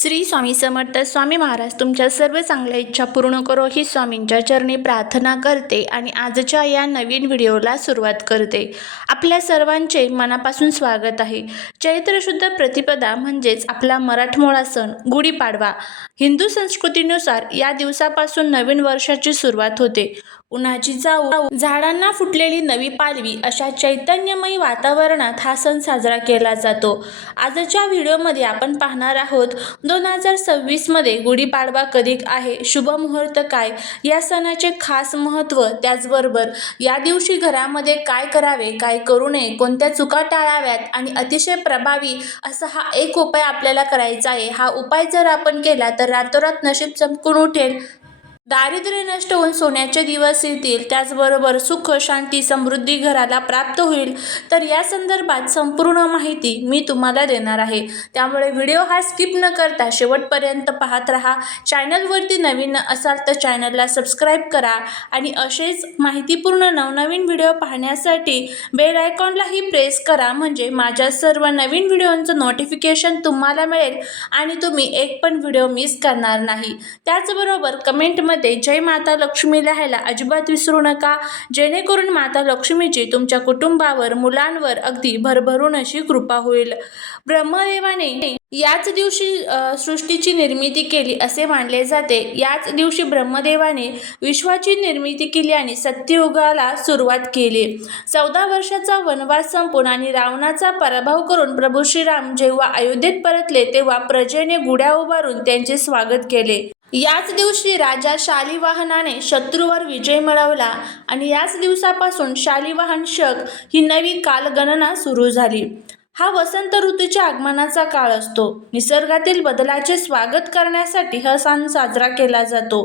श्री स्वामी समर्थ. स्वामी महाराज तुमच्या सर्व चांगल्या इच्छा पूर्ण करो ही स्वामींच्या चरणी प्रार्थना करते आणि आजच्या या नवीन व्हिडिओला सुरुवात करते. आपल्या सर्वांचे मनापासून स्वागत आहे. चैत्र शुद्ध प्रतिपदा म्हणजेच आपला मराठमोळा सण गुढीपाडवा. हिंदू संस्कृतीनुसार या दिवसापासून नवीन वर्षाची सुरुवात होते. उन्हाची जाऊ, झाडांना फुटलेली नवी पालवी अशा चैतन्यमयी वातावरणात हा सण साजरा केला जातो. आजच्या व्हिडिओमध्ये आपण पाहणार आहोत 2026 मध्ये गुढीपाडवा कधी आहे, शुभ मुहूर्त काय, या सणाचे खास महत्त्व, त्याचबरोबर या दिवशी घरामध्ये काय करावे, काय करू नये, कोणत्या चुका टाळाव्यात आणि अतिशय प्रभावी असा हा एक उपाय आपल्याला करायचा आहे. हा उपाय जर आपण केला तर रातोरात नशीब चमकून उठेल, दारिद्र्य नष्ट होऊन सोन्याचे दिवस येतील, त्याचबरोबर सुख, शांती, समृद्धी घराला प्राप्त होईल. तर या संदर्भात संपूर्ण माहिती मी तुम्हाला देणार आहे. त्यामुळे व्हिडिओ हा स्किप न करता शेवटपर्यंत पाहत राहा. चॅनलवरती नवीन असाल तर चॅनलला सबस्क्राईब करा आणि असेच माहितीपूर्ण नवनवीन व्हिडिओ पाहण्यासाठी बेल आयकॉनलाही प्रेस करा, म्हणजे माझ्या सर्व नवीन व्हिडिओंचं नोटिफिकेशन तुम्हाला मिळेल आणि तुम्ही एक पण व्हिडिओ मिस करणार नाही. त्याचबरोबर कमेंटमध्ये जय माता लक्ष्मी लिहायला अजिबात विसरू नका, जेणेकरून माता लक्ष्मीची तुमच्या कुटुंबावर, मुलांवर अगदी भरभरून अशी कृपा होईल. ब्रह्मदेवाने याच दिवशी सृष्टीची निर्मिती केली असे मानले जाते. याच दिवशी ब्रह्मदेवाने विश्वाची निर्मिती केली आणि सत्ययुगाला सुरुवात केली. 14 वर्षाचा वनवास संपून आणि रावणाचा पराभव करून प्रभू श्रीराम जेव्हा अयोध्येत परतले तेव्हा प्रजेने गुढ्या उभारून त्यांचे स्वागत केले. याच दिवशी राजा शालिवाहनाने शत्रूवर विजय मिळवला आणि याच दिवसापासून शालिवाहन शक ही नवी कालगणना सुरू झाली. हा वसंत ऋतूच्या आगमनाचा काळ असतो. निसर्गातील बदलाचे स्वागत करण्यासाठी हा सण साजरा केला जातो.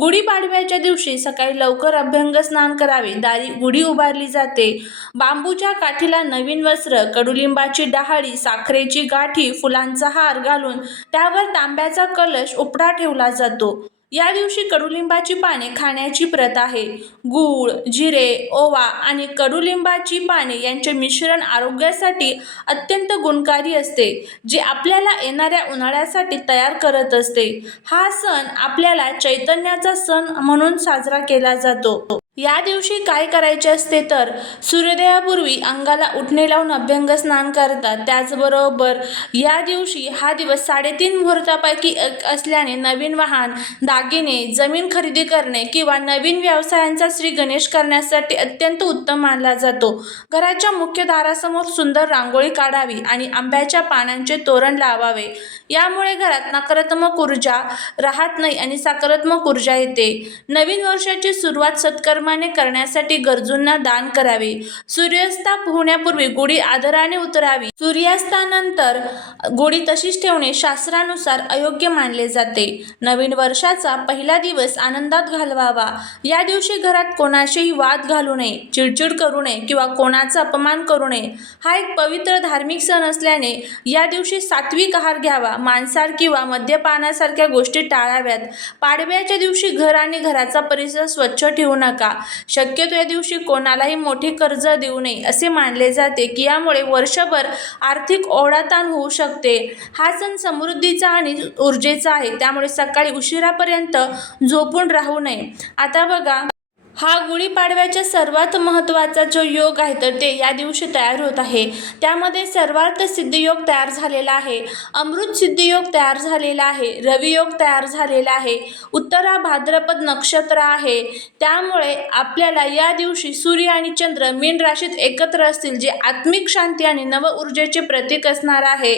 गुढीपाडव्याच्या दिवशी सकाळी लवकर अभ्यंग स्नान करावे, दारी गुढी उभारली जाते. बांबूच्या काठीला नवीन वस्त्र, कडुलिंबाची डहाळी, साखरेची गाठी, फुलांचा हार घालून त्यावर तांब्याचा कलश उपडा ठेवला जातो. या दिवशी कडुलिंबाची पाने खाण्याची प्रथा आहे. गूळ, जिरे, ओवा आणि कडुलिंबाची पाने यांचे मिश्रण आरोग्यासाठी अत्यंत गुणकारी असते, जे आपल्याला येणाऱ्या उन्हाळ्यासाठी तयार करत असते. हा सण आपल्याला चैतन्याचा सण म्हणून साजरा केला जातो. या दिवशी काय करायचे असते तर सूर्योदयापूर्वी अंगाला उटणे लावून अभ्यंग स्नान करतात. त्याचबरोबर या दिवशी हा दिवस 3.5 मुहूर्तापैकी एक असल्याने नवीन वाहन, दागिने, जमीन खरेदी करणे किंवा नवीन व्यवसायांचा श्री गणेश करण्यासाठी अत्यंत उत्तम मानला जातो. घराच्या मुख्य दारासमोर सुंदर रांगोळी काढावी आणि आंब्याच्या पानांचे तोरण लावावे. यामुळे घरात नकारात्मक ऊर्जा राहत नाही आणि सकारात्मक ऊर्जा येते. नवीन वर्षाची सुरुवात सत्कर्माने करण्यासाठी गरजूंना दान करावे. सूर्यास्त होण्यापूर्वी गुढी आदराने उतरावी. सूर्यास्तानंतर गुढी तशीच ठेवणे शास्त्रानुसार अयोग्य मानले जाते. नवीन वर्षाचा पहिला दिवस आनंदात घालवावा. या दिवशी घरात कोणाशीही वाद घालू नये, चिडचिड करू नये किंवा कोणाचा अपमान करू नये. हा एक पवित्र धार्मिक सण असल्याने या दिवशी सात्विक आहार घ्यावा. मांसाहार किंवा मद्यपानासारख्या गोष्टी टाळाव्यात. पाडव्याच्या दिवशी घर आणि घराचा परिसर स्वच्छ ठेवू नका. शक्यतो या दिवशी कोणालाही मोठे कर्ज देऊ नये असे मानले जाते की यामुळे वर्षभर आर्थिक ओढाताण होऊ शकते. हा सण समृद्धीचा आणि ऊर्जेचा आहे, त्यामुळे सकाळी उशिरापर्यंत झोपून राहू नये. आता बघा, हा गुढीपाडव्याचा सर्वात महत्त्वाचा जो योग आहे तर ते या दिवशी तयार होत आहे. त्यामध्ये सर्वार्थ सिद्धियोग तयार झालेला आहे, अमृत सिद्धियोग तयार झालेला आहे, रवियोग तयार झालेला आहे, उत्तरा भाद्रपद नक्षत्र आहे. त्यामुळे आपल्याला या दिवशी सूर्य आणि चंद्र मीन राशीत एकत्र असतील, जे आत्मिक शांती आणि नव ऊर्जेचे प्रतीक असणार आहे.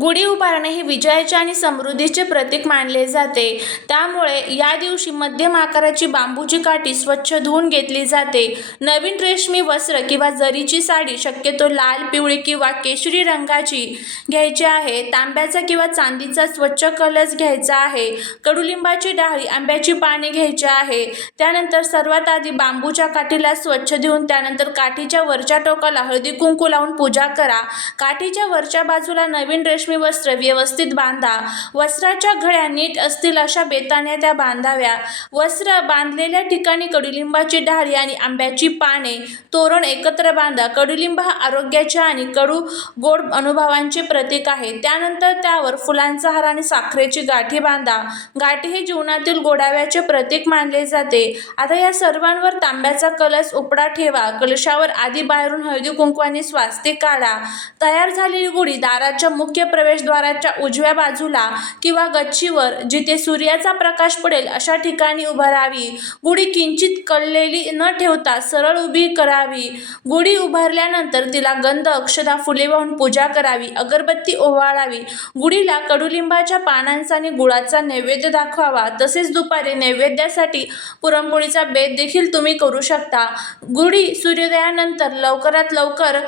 गुढी उभारणे हे विजयाचे आणि समृद्धीचे प्रतीक मानले जाते. त्यामुळे या दिवशी मध्यम आकाराची बांबूची काठी स्वच्छ धुवून घेतली जाते. नवीन रेशमी वस्त्र किंवा जरीची साडी, शक्यतो लाल, पिवळी किंवा केशरी रंगाची घ्यायची आहे. तांब्याचा किंवा चांदीचा स्वच्छ कलश घ्यायचा आहे. कडुलिंबाची डाळी, आंब्याची पाने घ्यायची आहे. त्यानंतर सर्वात आधी बांबूच्या काठीला स्वच्छ धुवून त्यानंतर काठीच्या वरच्या टोकाला हळदी कुंकू लावून पूजा करा. काठीच्या वरच्या बाजूला नवीन नवीन रेशमी वस्त्र व्यवस्थित बांधा. वस्त्राच्या घड्या नीट असतील अशा बेताने त्या बांधाव्या. वस्त्र बांधलेल्या ठिकाणी कडुलिंबाची डाळी आणि आंब्याची पाने तोरण एकत्र बांधा. कडुलिंब हा आरोग्याच्या आणि कडू गोड अनुभवांचे प्रतीक आहे. त्यानंतर त्यावर फुलांचा हार आणि साखरेची गाठी बांधा. गाठी हे जीवनातील गोडाव्याचे प्रतीक मानले जाते. आता या सर्वांवर तांब्याचा कलश उपडा ठेवा. कलशावर आधी बाहेरून हळदी कुंकवाने स्वास्तिक काढा. तयार झालेली गुढी दाराच्या मुख्य प्रवेशद्वाराच्या उजव्या बाजूला किंवा गच्चीवर जिथे सूर्याचा प्रकाश पडेल अशा ठिकाणी उभारावी. गुढी किंचित कललेली न ठेवता सरळ उभी करावी. गुढी उभारल्यानंतर तिला गंध, अक्षता, फुले वाहून पूजा करावी. अगरबत्ती ओवाळावी. गुढीला कडुलिंबाच्या पानांचा आणि गुळाचा नैवेद्य दाखवावा. तसेच दुपारी नैवेद्यासाठी पुरणपोळीचा बेत देखील तुम्ही करू शकता. गुढी सूर्योदयानंतर लवकरात लवकर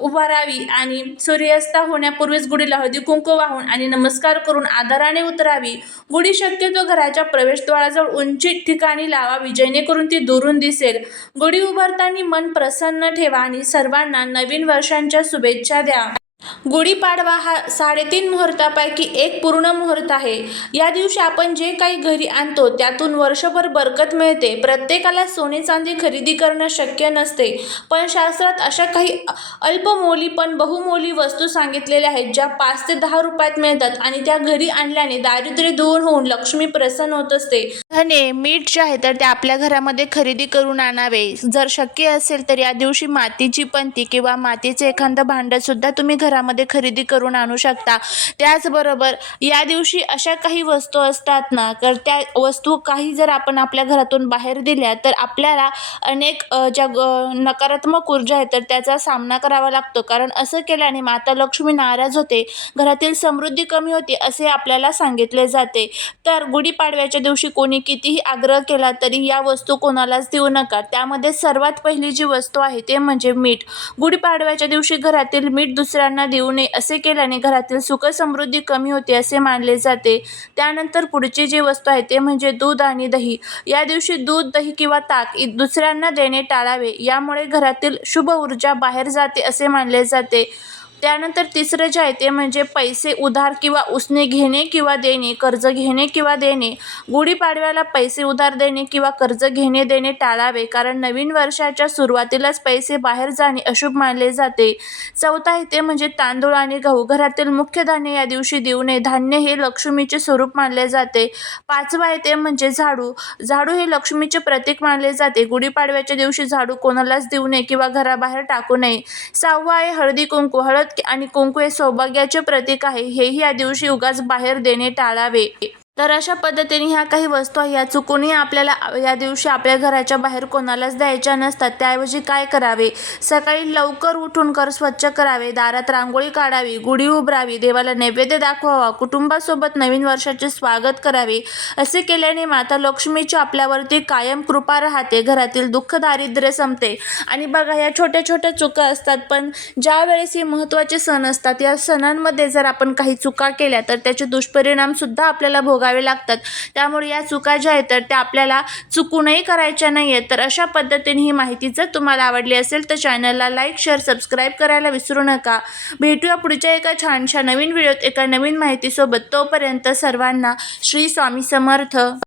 उभारावी आणि सूर्यास्त होण्यापूर्वीच गुढीला हळदी कुंकू वाहून आणि नमस्कार करून आदराने उतरावी. गुढी शक्यतो घराच्या प्रवेशद्वाराजवळ उंची ठिकाणी लावावी जेणेकरून ती दुरून दिसेल. गुढी उभारताना मन प्रसन्न ठेवा आणि सर्वांना नवीन वर्षांच्या शुभेच्छा द्या. गुढीपाडवा हा 3.5 मुहूर्तापैकी एक पूर्ण मुहूर्त आहे. या दिवशी आपण जे काही घरी आणतो त्यातून वर्षभर बरकत मिळते. प्रत्येकाला सोने चांदी खरेदी करणं शक्य नसते, पण शास्त्रात अशा काही अल्पमोली पण बहुमोली वस्तू सांगितलेल्या आहेत ज्या 5 ते 10 रुपयात मिळतात आणि त्या घरी आणल्याने दारिद्र्य दूर होऊन लक्ष्मी प्रसन्न होत असते. धने, मीठ जे आहे तर ते आपल्या घरामध्ये खरेदी करून आणावे. जर शक्य असेल तर या दिवशी मातीची पंती किंवा मातीचे एखादं भांडं सुद्धा तुम्ही घरामध्ये खरेदी करून आणू शकता. त्याचबरोबर या दिवशी अशा काही वस्तू असतात ना, तर त्या वस्तू काही जर आपण आपल्या घरातून बाहेर दिल्या तर आपल्याला अनेक ज्या नकारात्मक ऊर्जा आहेत तर त्याचा सामना करावा लागतो. कारण असं केल्याने माता लक्ष्मी नाराज होते, घरातील समृद्धी कमी होते असे आपल्याला सांगितले जाते. तर गुढीपाडव्याच्या दिवशी कोणी कितीही आग्रह केला तरी या वस्तू कोणालाच देऊ नका. त्यामध्ये सर्वात पहिली जी वस्तू आहे ते म्हणजे मीठ. गुढीपाडव्याच्या दिवशी घरातील मीठ दुसऱ्यांना देऊ नये. असे केल्याने घरातील सुख समृद्धी कमी होते असे मानले जाते. त्यानंतर पुढची जी वस्तू आहे ते म्हणजे दूध आणि दही. या दिवशी दूध, दही किंवा ताक दुसऱ्यांना देणे टाळावे. यामुळे घरातील शुभ ऊर्जा बाहेर जाते असे मानले जाते. त्यानंतर तिसरं जे आहे ते म्हणजे पैसे उधार किंवा उसने घेणे किंवा देणे, कर्ज घेणे किंवा देणे. गुढीपाडव्याला पैसे उधार देणे किंवा कर्ज घेणे देणे टाळावे, कारण नवीन वर्षाच्या सुरुवातीलाच पैसे बाहेर जाणे अशुभ मानले जाते. चौथा आहे ते म्हणजे तांदूळ आणि गहू. घरातील मुख्य धान्य या दिवशी देऊ नये. धान्य हे लक्ष्मीचे स्वरूप मानले जाते. पाचवा आहे ते म्हणजे झाडू. झाडू हे लक्ष्मीचे प्रतीक मानले जाते. गुढीपाडव्याच्या दिवशी झाडू कोणालाच देऊ नये किंवा घराबाहेर टाकू नये. सहावा आहे हळदी कुंकू. हळद आणि कुंकू हे सौभाग्याचे प्रतीक आहे. हेही या दिवशी उगाच बाहेर देणे टाळावे. तर अशा पद्धतीने ह्या काही वस्तू ह्या चुकूनही आपल्याला या दिवशी आपल्या घराच्या बाहेर कोणालाच द्यायच्या नसतात. त्याऐवजी काय करावे, सकाळी लवकर उठून घर स्वच्छ करावे, दारात रांगोळी काढावी, गुढी उभारावी, देवाला नैवेद्य दाखवावा, कुटुंबासोबत नवीन वर्षाचे स्वागत करावे. असे केल्याने माता लक्ष्मीची आपल्यावरती कायम कृपा राहते, घरातील दुःख दारिद्र्य संपते. आणि बघा या छोट्या छोट्या चुका असतात, पण ज्या वेळेस हे महत्त्वाचे सण असतात या सणांमध्ये जर आपण काही चुका केल्या तर त्याचे दुष्परिणाम सुद्धा आपल्याला भोगावे लागतात. त्यामुळे या चुका ज्या आहेत तर त्या आपल्याला चुकूनही करायच्या नाही आहेत. तर अशा पद्धतीने ही माहिती जर तुम्हाला आवडली असेल तर चॅनलला लाईक, शेअर, सबस्क्राईब करायला विसरू नका. भेटूया पुढच्या एका छानशा नवीन व्हिडिओत एका नवीन माहितीसोबत. तोपर्यंत सर्वांना श्री स्वामी समर्थ.